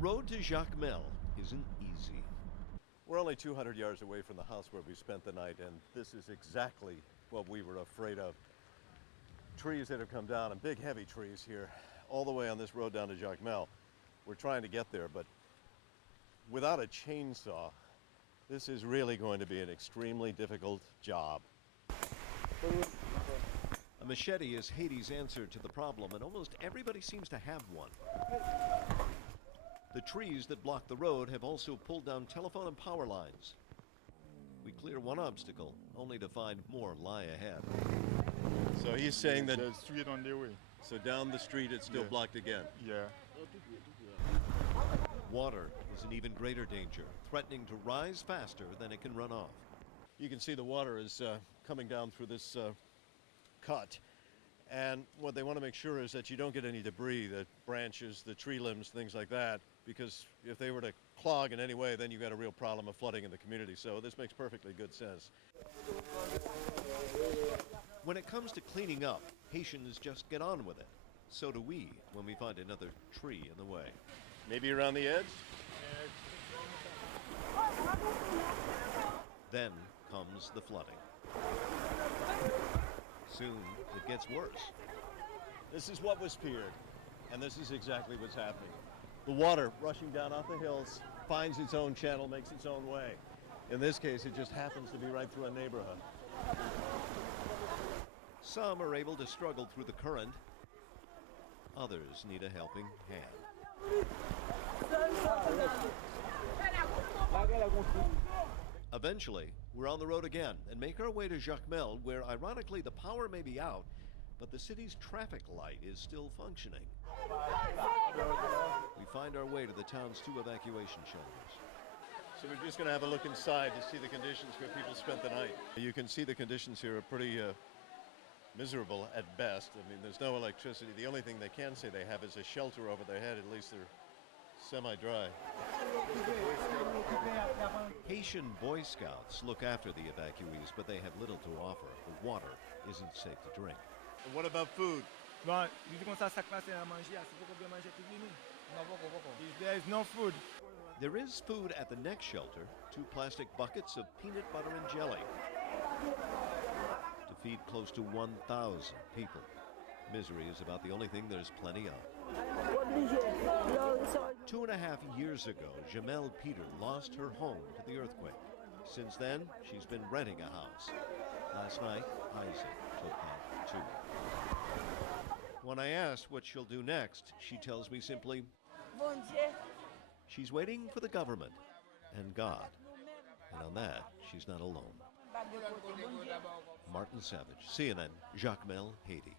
road to Jacmel isn't easy. We're only 200 yards away from the house where we spent the night, and this is exactly what we were afraid of. Trees that have come down, and big heavy trees here, all the way on this road down to Jacmel. We're trying to get there, but without a chainsaw, this is really going to be an extremely difficult job. A machete is Haiti's answer to the problem, and almost everybody seems to have one. The trees that block the road have also pulled down telephone and power lines. We clear one obstacle, only to find more lie ahead. So he's saying that the street on their way. So down the street it's still blocked again. Yeah. Water is an even greater danger, threatening to rise faster than it can run off. You can see the water is coming down through this cut. And what they want to make sure is that you don't get any debris, the branches, the tree limbs, things like that, because if they were to clog in any way, then you've got a real problem of flooding in the community. So this makes perfectly good sense. When it comes to cleaning up, Haitians just get on with it. So do we when we find another tree in the way. Maybe around the edge? Then comes the flooding. Soon it gets worse. This is what was piered, and this is exactly what's happening. The water rushing down off the hills finds its own channel, makes its own way. In this case, it just happens to be right through a neighborhood. Some are able to struggle through the current. Others need a helping hand. Eventually, we're on the road again and make our way to Jacmel, where ironically the power may be out, but the city's traffic light is still functioning. We find our way to the town's 2 evacuation shelters. So we're just going to have a look inside to see the conditions where people spent the night. You can see the conditions here are pretty miserable at best. I mean, there's no electricity. The only thing they can say they have is a shelter over their head. At least they're semi-dry. Haitian Boy Scouts look after the evacuees, but they have little to offer. The water isn't safe to drink. And what about food? There is no food. There is food at the next shelter, 2 plastic buckets of peanut butter and jelly to feed close to 1,000 people. Misery is about the only thing there's plenty of. 2.5 years ago, Jacmel Peter lost her home to the earthquake. Since then, she's been renting a house. Last night, Isaac took that too. When I asked what she'll do next, she tells me simply, she's waiting for the government and God. And on that, she's not alone. Martin Savage, CNN, Jacmel, Haiti.